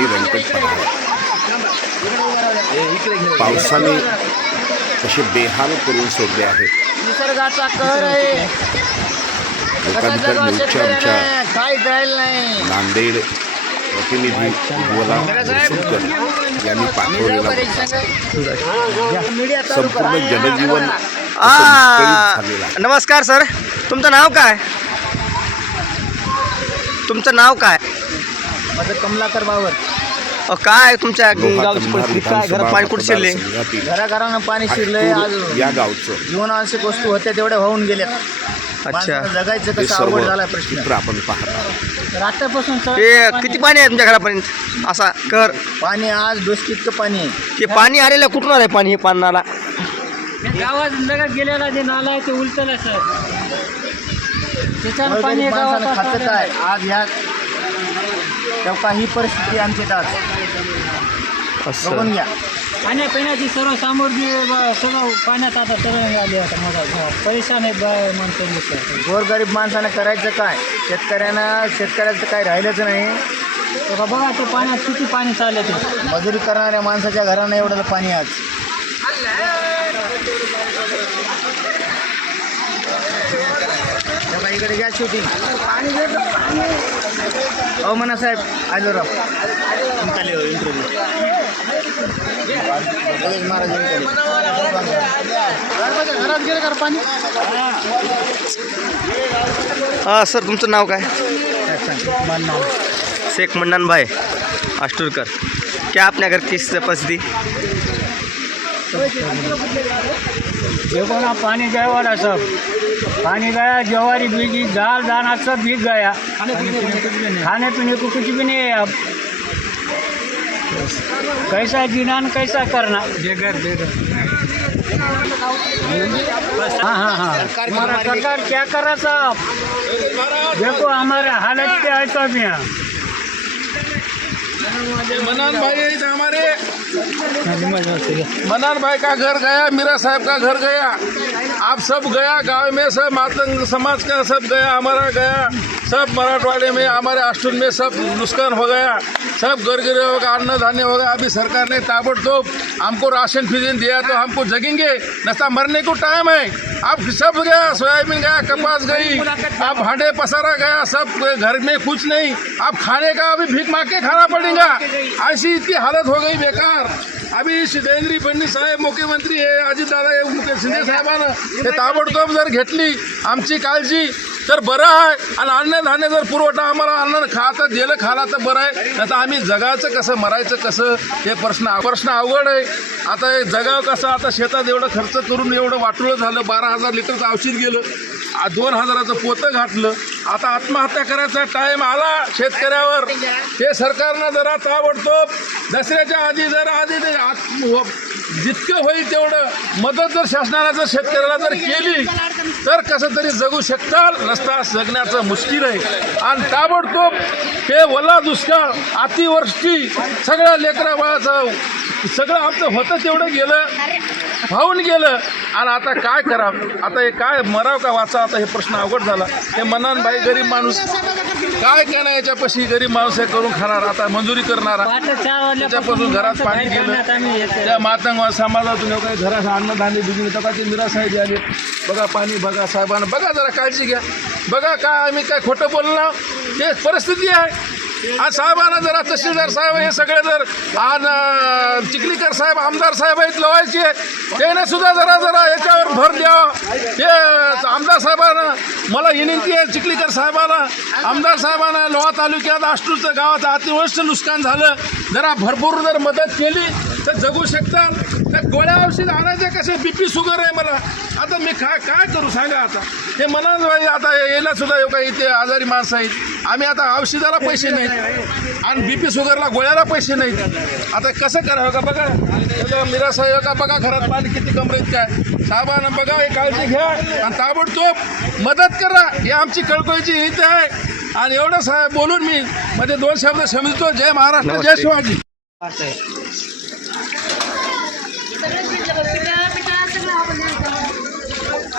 पाणी रंकट पडणार पावसाने तसे बेहाल करून सोडले आहेत निसर्गाचा कहर आहे. लोकांतर न्यूजच्या आमच्या काय जाईल नाही नांदेड प्रतिनिधी उज्ज्वला यांनी पाठवलेला. संपूर्ण जनजीवन नमस्कार सर. तुमचं नाव काय? तुमचं नाव काय? माझं कमलाकर बाबर अ, काय तुमच्या गावची परिस्थिती? काय घर विधानसभा पाणी कुठे शिरले? घराघरानं पाणी शिरलंय आज या गावचं. जीवनावश्यक वस्तू होत्या तेवढ्या वाहून गेल्यात. अच्छा. जगायचं हे कसं सर्व अवघड झालाय प्रश्न. चित्र आपण पाहत आतापासून ते किती पाणी आहे तुमच्या घरापर्यंत? असा कर. पाणी आज डोसकितकं पाणी आहे. ते पाणी आलेलं कुठून आलंय पाणी हे पाण्याला? गावात लगत गेलेला जे नाला आहे ते उलटलं सर. त्याच्यानं पाणी गोरगरीब गावात माणसानं खातं काय आज ह्या तेव्हा ही परिस्थिती आमची आज असं. बघून घ्या. खाण्यापिण्याची सर्व सामग्री ब- सगळं पाण्यात आता तरंग आली आता मग परेशान आहेत बा- माणसं. गोरगरीब माणसानं करायचं काय? शेतकऱ्यांना शेतकऱ्याचं काय राहिलंच नाही. बघा ते पाण्यात किती पाणी चाललं ते. मजुरी करणाऱ्या माणसाच्या घरानं एवढं पाणी आज. इकडे घ्या शूटिंग अहो म्हणा साहेब आलो राव. हो इंटरव्ह्यू महाराज घरात गेले का पाणी हा सर तुमचं नाव काय? शेख मंडन भाई आष्टुरकर. क्या अपने घर किस परिस्थिती देखो ना पानी गया वाला सब. पानी गया जवारी भीगी दाल दाना सब भीग गया खाने पीने को कुछ भी नहीं. है अब कैसा जीना न कैसा करना? बेघर बेघर. हाँ हाँ हाँ. हमारा सरकार क्या कर रहा साहब? देखो हमारे हालत क्या है सब यहाँ? मनान भाई है हमारे मनान भाई का घर गया मीरा साहब का घर गया? आप सब गया गांव में सब मातंग समाज का सब गया हमारा गया। सब मराठवाड़े में, हमारे अष्टुन में सब नुकसान हो गया, सब गरीबों का अन्न धान्य हो गया। अभी सरकार ने ताबड़तोड़ हमको राशन फिजन दिया तो हमको जगेंगे नस्ता मरने को टाइम है। अब सब गया, सोयाबीन गया, कपास गई, अब हांडे पसारा गया, सब घर में कुछ नहीं। अब खाने का अभी भीख मांग के खाना पड़ेगा। ऐसी इतकी हालत हो गई बेकार। अभी देवेंद्र फडणवीस साहेब मुख्यमंत्री हे अजितदादा हे मुख्य शिंदे साहेबानं ताबडतोब जर घेतली आमची काळजी तर बरं आहे. आणि अन्नधान्य जर पुरवठा आम्हाला अन्न खाता दिलं खाला तर बरं आहे. नाही तर आम्ही जगायचं कसं मरायचं कसं हे प्रश्न प्रश्न अवघड आहे. आता हे जगाव कसं आता शेतात एवढं खर्च करून एवढं वाटुळं झालं बारा हजार लिटरचं औषध गेलं दोन हजाराचं पोतं घातलं. आता आत्महत्या करायचा टाईम आला शेतकऱ्यावर. हे सरकारनं जरा ताबडतोब दसऱ्याच्या आधी जरा आधी ते हो, जितकं होईल तेवढं मदत जर शासनाला जर शेतकऱ्याला जर केली तर कसं तरी जगू शकताल. रस्ता जगण्याचं मुश्किल आहे. आणि ताबडतोब हे वला दुष्काळ अतिवृष्टी सगळ्या लेकरा बाळाचं सगळं आमचं होतं तेवढं गेलं. वाहून गेलं. आणि आता काय करा आता हे काय मराव का वाचा? आता हे प्रश्न अवघड झाला. हे मनान बाई गरीब माणूस. काय काय याच्यापाशी? गरीब माणूस हे करून खाणार आता मंजुरी करणारा. त्याच्यापासून घरात पाणी गेलं. त्या मातंग समाजातून काही घरात अन्नधान्य बिजली तर ते मिरा साहेब आले बघा पाणी बघा साहेबांना. बघा जरा काळजी घ्या. बघा काय आम्ही काय खोटं बोलणार? हे परिस्थिती आहे. आज साहेबांना जरा तहसीलदार साहेब हे सगळे जर आज चिखलीकर साहेब आमदार साहेब आहेत लवायचे त्याने सुद्धा जरा जरा याच्यावर भर द्यावा हे आमदार साहेबांना मला विनंती आहे चिखलीकर साहेबांना आमदार साहेबांना लोहा तालुक्यात आष्टूरचं गावात अतिवृष्ट नुकसान झालं जरा भरपूर जर मदत केली तर जगू शकतात तर गोळ्या औषध आणायचे कसे? बीपी शुगर आहे मला. आता मी काय काय करू सांगा आता? हे बाई आता यायला सुद्धा एवढा इथे आजारी माणसं आहेत. आम्ही आता औषधाला पैसे नाहीत. आणि बीपी शुगरला गोळ्याला पैसे नाहीत. आता कसं करावं का बघा? बघा मीरा साहेब का बघा घरात पाणी किती कमरेत काय. साहेबांना बघा हे काळजी घ्या. आणि ताबडतोब मदत करा. ही आमची कळकळीची हित आहे. आणि एवढं साहेब बोलून मी मध्ये दोन शब्द समजतो. जय महाराष्ट्र जय. शिवाजी.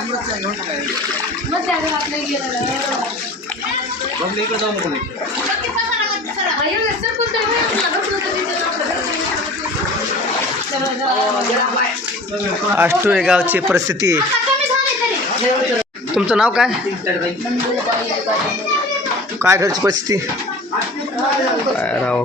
मग आष्टू हे गावची परिस्थिती. तुमचं नाव काय? काय घरची परिस्थिती? काय राव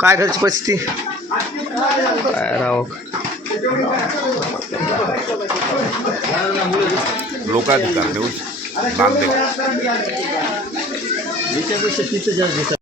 काय घरची परिस्थिती काय राव? लोकाधिकार न्यूज नांदेड